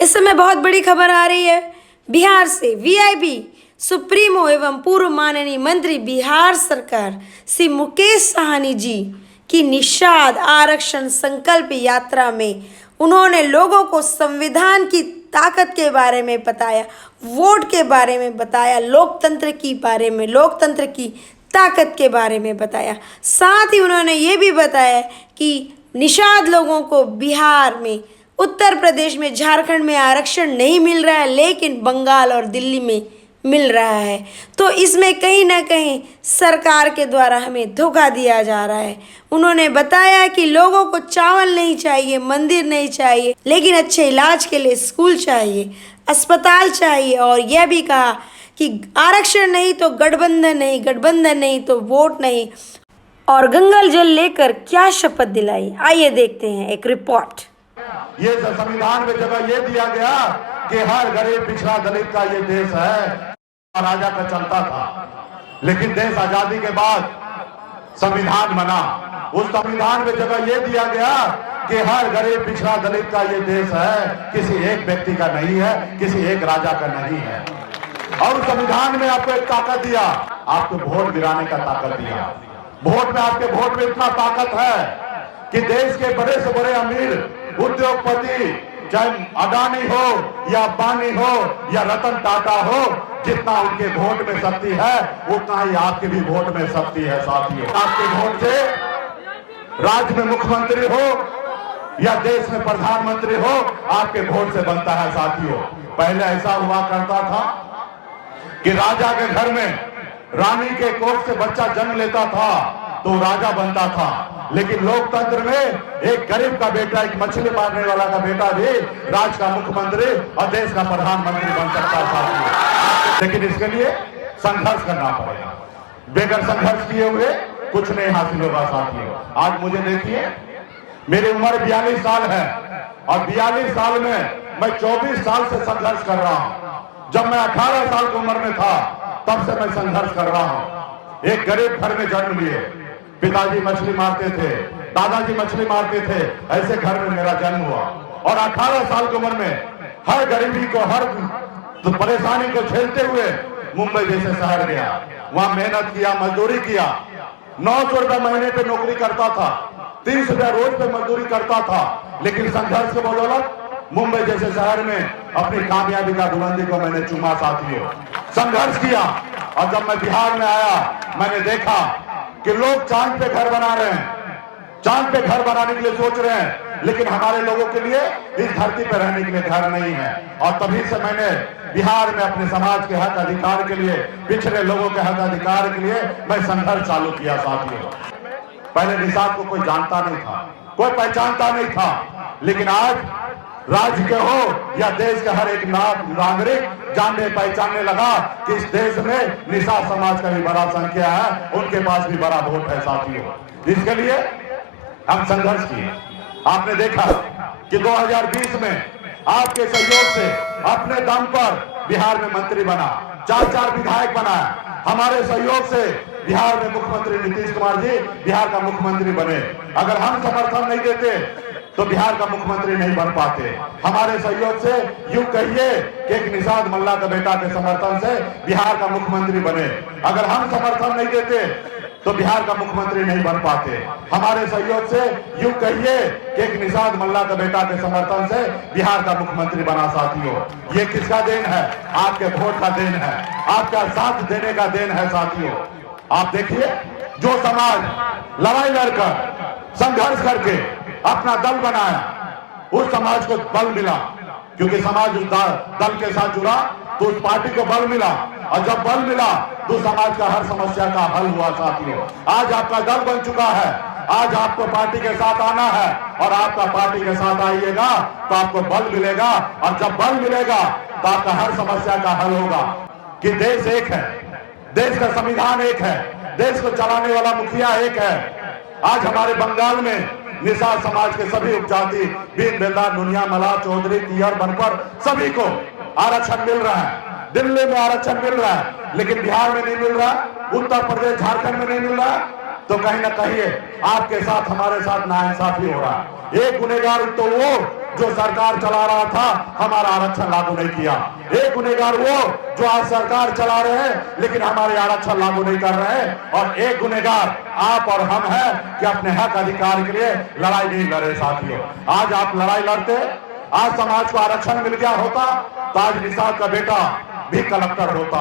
इस समय बहुत बड़ी खबर आ रही है बिहार से। वीआईपी सुप्रीमो एवं पूर्व माननीय मंत्री बिहार सरकार श्री मुकेश साहनी जी की निषाद आरक्षण संकल्प यात्रा में उन्होंने लोगों को संविधान की ताकत के बारे में बताया, वोट के बारे में बताया, लोकतंत्र की बारे में, लोकतंत्र की ताकत के बारे में बताया। साथ ही उन्होंने ये भी बताया कि निषाद लोगों को बिहार में, उत्तर प्रदेश में, झारखंड में आरक्षण नहीं मिल रहा है, लेकिन बंगाल और दिल्ली में मिल रहा है। तो इसमें कहीं ना कहीं सरकार के द्वारा हमें धोखा दिया जा रहा है। उन्होंने बताया कि लोगों को चावल नहीं चाहिए, मंदिर नहीं चाहिए, लेकिन अच्छे इलाज के लिए स्कूल चाहिए, अस्पताल चाहिए। और यह भी कहा कि आरक्षण नहीं तो गठबंधन नहीं, गठबंधन नहीं तो वोट नहीं। और गंगा जल लेकर क्या शपथ दिलाई, आइए देखते हैं एक रिपोर्ट। ये संविधान में जगह ये दिया गया कि हर गरीब पिछड़ा दलित का ये देश है, राजा का चलता था। लेकिन देश आजादी के बाद संविधान बना, उस संविधान में जगह ये दिया गया कि हर गरीब पिछड़ा दलित का ये देश है, किसी एक व्यक्ति का नहीं है, किसी एक राजा का नहीं है। और उस संविधान में आपको एक ताकत दिया, आपको वोट गिराने का ताकत दिया। वोट में, आपके वोट में इतना ताकत है कि देश के बड़े से बड़े अमीर उद्योगपति, चाहे अडानी हो या अंबानी हो या रतन टाटा हो, जितना उनके वोट में शक्ति है उतना ही आपके भी वोट में शक्ति है। साथियों, आपके वोट से राज्य में मुख्यमंत्री हो या देश में प्रधानमंत्री हो, आपके वोट से बनता है। साथियों, पहले ऐसा हुआ करता था कि राजा के घर में रानी के कोख से बच्चा जन्म लेता था तो राजा बनता था। लेकिन लोकतंत्र में एक गरीब का बेटा, एक मछली मारने वाला का बेटा भी राज्य का मुख्यमंत्री और देश का प्रधानमंत्री बन सकता था। लेकिन इसके लिए संघर्ष करना पड़ेगा। बेगर संघर्ष किए हुए कुछ नहीं हासिल होगा। साथियों, आज मुझे देखिए, मेरी उम्र 42 साल है और 42 साल में मैं 24 साल से संघर्ष कर रहा हूं। जब मैं 18 साल की उम्र में था तब से मैं संघर्ष कर रहा हूं। एक गरीब घर में जन्म लिए, पिताजी मछली मारते थे, दादाजी मछली मारते थे, ऐसे घर में मेरा जन्म हुआ। और 18 साल की उम्र में हर गरीबी को, हर परेशानी को झेलते हुए मुंबई जैसे शहर गया, वहां मेहनत किया, मजदूरी किया। 900 रुपए महीने पे नौकरी करता था, 30 रुपए रोज पे मजदूरी करता था। लेकिन संघर्ष के बदौलत मुंबई जैसे शहर में अपनी कामयाबी का बुलंदी को मैंने चूमा। साथियों, संघर्ष किया और जब मैं बिहार में आया, मैंने देखा कि लोग चांद पे घर बना रहे हैं, चांद पे घर बनाने के लिए सोच रहे हैं, लेकिन हमारे लोगों के लिए इस धरती पे रहने के लिए घर नहीं है। और तभी से मैंने बिहार में अपने समाज के हक अधिकार के लिए, पिछड़े लोगों के हक अधिकार के लिए मैं संघर्ष चालू किया। साथियों, पहले निषाद को कोई जानता नहीं था, कोई पहचानता नहीं था, लेकिन आज राज्य के हो या देश के हर एक नागरिक जानने पहचानने लगा कि इस देश में निषाद समाज का भी बड़ा संख्या है, उनके पास भी बड़ा वोट है। साथियों, इसके लिए हम संघर्ष किए। आपने देखा कि 2020 में आपके सहयोग से अपने दम पर बिहार में मंत्री बना, 4 विधायक बनाया। हमारे सहयोग से बिहार में मुख्यमंत्री नीतीश कुमार जी बिहार का मुख्यमंत्री बने। अगर हम समर्थन नहीं देते तो बिहार का मुख्यमंत्री नहीं बन पाते। हमारे सहयोग से यूं कहिए कि एक निषाद मल्ला का बेटा के समर्थन से बिहार का मुख्यमंत्री बने। अगर हम समर्थन नहीं देते तो बिहार का मुख्यमंत्री नहीं बन पाते। हमारे सहयोग से यूं कहिए कि एक निषाद मल्ला का बेटा के समर्थन से बिहार का मुख्यमंत्री बना। साथियों, ये किसका देन है? आपके वोट का देन है, आपका साथ देने का देन है। साथियों, आप देखिए, जो समाज लड़ाई लड़कर संघर्ष करके अपना दल बनाया, उस समाज को बल मिला, क्योंकि समाज उस दल के साथ जुड़ा तो उस पार्टी को बल मिला, और जब बल मिला तो समाज का हर समस्या का हल हुआ। साथियों, आज आपका दल बन चुका है, आज आपको पार्टी के साथ आना है और आपका पार्टी के साथ आइएगा तो आपको बल मिलेगा, और जब बल मिलेगा तो आपका हर समस्या का हल होगा। कि देश एक है, देश का संविधान एक है, देश को चलाने वाला मुखिया एक है। आज हमारे बंगाल में निषाद समाज के सभी उपजाति, बीन बेलदार, नुनिया, मल्लाह, चौधरी, तियर, बनकर सभी को आरक्षण मिल रहा है। दिल्ली में आरक्षण मिल रहा है, लेकिन बिहार में नहीं मिल रहा, उत्तर प्रदेश, झारखंड में नहीं मिल रहा। तो कहीं ना कहीं आपके साथ, हमारे साथ नाइंसाफी हो रहा है। एक गुनहगार तो वो जो सरकार चला रहा था हमारा आरक्षण लागू नहीं किया। एक गुनहगार वो जो आज सरकार चला रहे हैं लेकिन हमारे आरक्षण लागू नहीं कर रहे हैं, और एक गुनहगार आप और हम हैं कि अपने हक अधिकार के लिए लड़ाई नहीं लड़े। साथियों, आज आप लड़ाई लड़ते, आज समाज को आरक्षण मिल गया होता तो आज निषाद का बेटा भी कलेक्टर होता।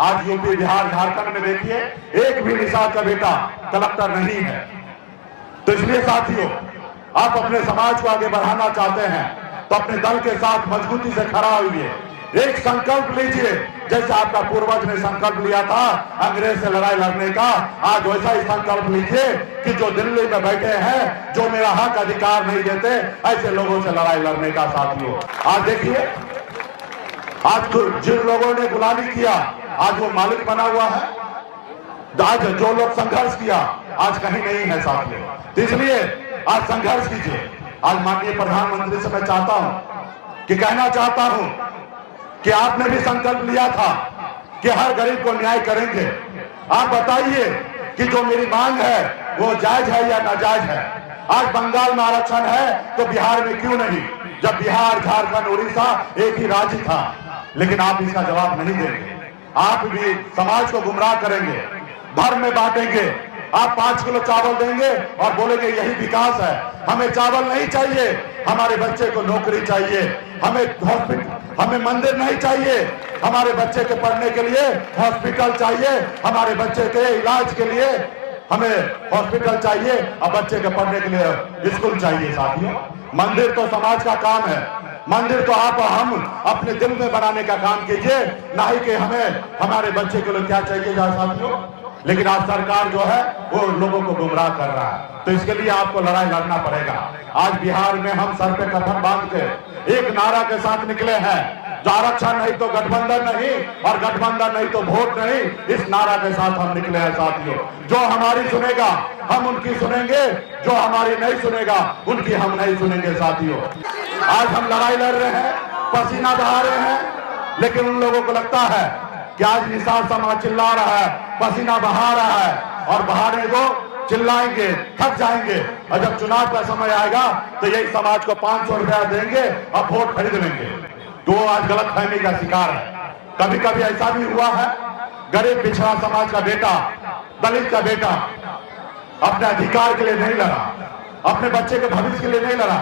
आज यूपी, बिहार, झारखंड में देखिए एक भी निषाद का बेटा कलेक्टर नहीं है। तो इसलिए साथियों, आप अपने समाज को आगे बढ़ाना चाहते हैं तो अपने दल के साथ मजबूती से खड़ा होइए। एक संकल्प लीजिए, जैसे आपका पूर्वज ने संकल्प लिया था अंग्रेज से लड़ाई लड़ने का, आज वैसा ही संकल्प लीजिए कि जो दिल्ली में बैठे हैं, जो मेरा हक अधिकार नहीं देते, ऐसे लोगों से लड़ाई लड़ने का। साथियों, आज देखिए, आज जिन लोगों ने गुलामी किया आज वो मालिक बना हुआ है। आज जो लोग संघर्ष किया आज कहीं नहीं है। साथियों, तो इसलिए आज संघर्ष कीजिए। आज माननीय प्रधानमंत्री से मैं चाहता हूं कि कहना चाहता हूं कि आपने भी संकल्प लिया था कि हर गरीब को न्याय करेंगे। आप बताइए कि जो मेरी मांग है वो जायज है या नाजायज है। आज बंगाल में आरक्षण है तो बिहार में क्यों नहीं, जब बिहार, झारखंड, उड़ीसा एक ही राज्य था। लेकिन आप इसका जवाब नहीं देंगे। आप भी समाज को गुमराह करेंगे, धर्म में बांटेंगे। आप 5 किलो चावल देंगे और बोलेंगे यही विकास है। हमें चावल नहीं चाहिए, हमारे बच्चे को नौकरी चाहिए। हमें मंदिर नहीं चाहिए, हमारे बच्चे के पढ़ने के लिए हॉस्पिटल चाहिए। हमारे बच्चे के इलाज के लिए हमें हॉस्पिटल चाहिए और बच्चे के पढ़ने के लिए स्कूल चाहिए। साथियों, मंदिर तो समाज का काम है, मंदिर तो आप और हम अपने दिल में बनाने का काम कीजिए, ना ही कि हमें हमारे बच्चे के लिए क्या चाहिए। साथियों, लेकिन आज सरकार जो है वो लोगों को गुमराह कर रहा है, तो इसके लिए आपको लड़ाई लड़ना पड़ेगा। आज बिहार में हम सर पे कफन बांध के एक नारा के साथ निकले हैं, जो आरक्षण नहीं तो गठबंधन नहीं और गठबंधन नहीं तो वोट नहीं। इस नारा के साथ हम निकले हैं। साथियों, जो हमारी सुनेगा हम उनकी सुनेंगे, जो हमारी नहीं सुनेगा उनकी हम नहीं सुनेंगे। साथियों, आज हम लड़ाई लड़ रहे हैं, पसीना बहा रहे हैं, लेकिन उन लोगों को लगता है कि आज निषाद समाज चिल्ला रहा है, पसीना बहा रहा है, और बहाने को चिल्लाएंगे, थक जाएंगे, और जब चुनाव का समय आएगा तो यही समाज को 500 रुपया देंगे और वोट खरीद लेंगे। तो वो आज गलत फहमी का शिकार है। कभी कभी ऐसा भी हुआ है, गरीब पिछड़ा समाज का बेटा, दलित का बेटा अपने अधिकार के लिए नहीं लड़ा, अपने बच्चे के भविष्य के लिए नहीं लड़ा।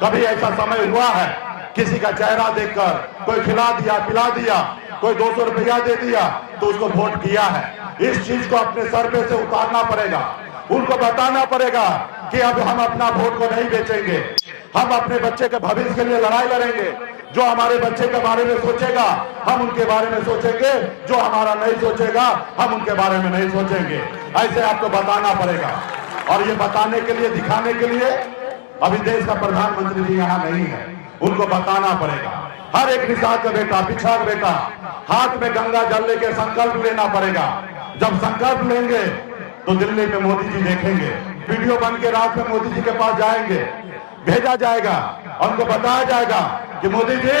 कभी ऐसा समय हुआ है किसी का चेहरा देखकर कोई खिला दिया, पिला दिया, कोई 200 रुपया दे दिया तो उसको वोट किया है। इस चीज को अपने सर पे से उतारना पड़ेगा, उनको बताना पड़ेगा कि अब हम अपना वोट को नहीं बेचेंगे, हम अपने बच्चे के भविष्य के लिए लड़ाई लड़ेंगे। जो हमारे बच्चे के बारे में सोचेगा हम उनके बारे में सोचेंगे, जो हमारा नहीं सोचेगा हम उनके बारे में नहीं सोचेंगे। ऐसे आपको बताना पड़ेगा, और ये बताने के लिए, दिखाने के लिए अभी देश का प्रधानमंत्री जी यहाँ नहीं है, उनको बताना पड़ेगा। हर एक निषाद का बेटा, पिछड़ा बेटा हाथ में गंगा जल लेके संकल्प लेना पड़ेगा। जब संकल्प लेंगे तो दिल्ली में मोदी जी देखेंगे, वीडियो बन के रात में मोदी जी के पास जाएंगे, भेजा जाएगा और उनको बताया जाएगा कि मोदी जी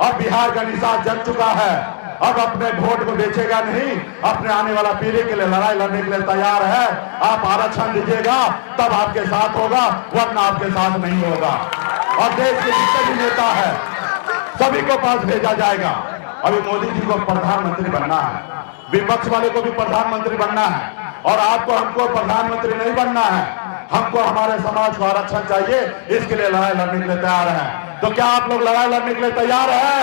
अब बिहार का निषाद जल चुका है, अब अपने वोट को बेचेगा नहीं, अपने आने वाला पीढ़ी के लिए लड़ाई लड़ने के लिए तैयार है। आप आरक्षण दीजिएगा तब आपके साथ होगा, वरना आपके साथ नहीं होगा। और देश के जितने भी नेता है सभी को पास भेजा जाएगा। अभी मोदी जी को प्रधानमंत्री बनना है, विपक्ष वाले को भी प्रधानमंत्री बनना है, और आपको हमको प्रधानमंत्री नहीं बनना है। हमको हमारे समाज को आरक्षण चाहिए, इसके लिए लड़ाई लड़ने के लिए तैयार है। तो क्या आप लोग लड़ाई लड़ने के लिए तैयार है?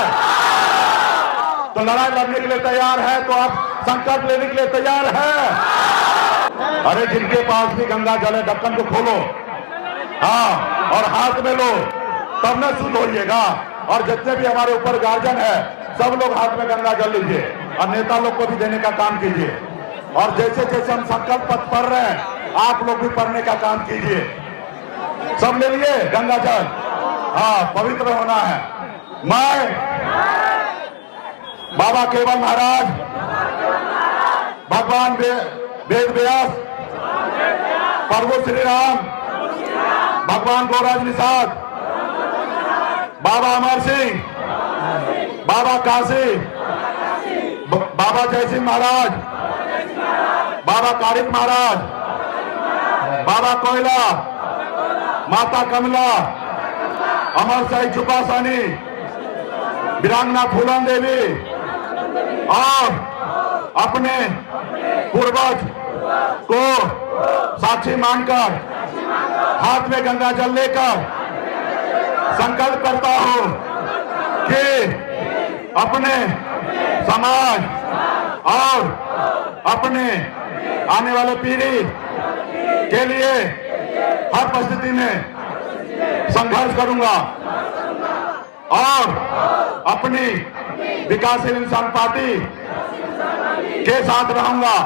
तो लड़ाई लड़ने के लिए तैयार है तो आप संकल्प लेने के लिए तैयार है? अरे जिनके पास भी गंगा जल है ढक्कन को खोलो, हाँ, और हाथ में लो, तब न शुद्ध होइएगा। और जितने भी हमारे ऊपर गार्जियन है सब लोग हाथ में गंगा जल लीजिए और नेता लोग को भी देने का काम कीजिए। और जैसे जैसे हम संकल्प पत्र पढ़ रहे हैं आप लोग भी पढ़ने का काम कीजिए। सब ले लिए गंगा जल, हाँ, पवित्र होना है। मैं बाबा केवल महाराज, भगवान वेद व्यास, प्रभु श्री राम, भगवान गौराज निषाद, बाबा अमर सिंह, बाबा काशी, बाबा जय सिंह महाराज, बाबा कारिक महाराज, बाबा कोयला, माता कमला, अमर शहीद चुपासानी वीरांगना फूलन देवी और अपने पूर्वज को साक्षी मानकर हाथ में गंगा जल लेकर संकल्प करता हूं कि अपने समाज और अपने आने वाले पीढ़ी के लिए हर परिस्थिति में संघर्ष करूंगा और अपनी विकासशील इंसान पार्टी के साथ रहूंगा।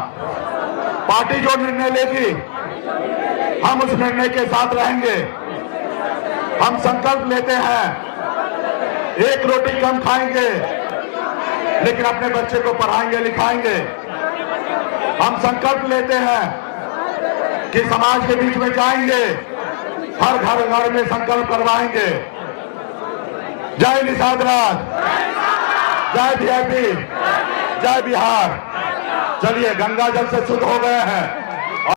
पार्टी जो निर्णय लेगी हम उस निर्णय के साथ रहेंगे। हम संकल्प लेते हैं, एक रोटी कम खाएंगे लेकिन अपने बच्चे को पढ़ाएंगे लिखाएंगे। हम संकल्प लेते हैं कि समाज के बीच में जाएंगे, हर घर घर में संकल्प करवाएंगे। जय निषाद राज, जय वीआईपी, जय बिहार। चलिए, गंगा जल से शुद्ध हो गए हैं।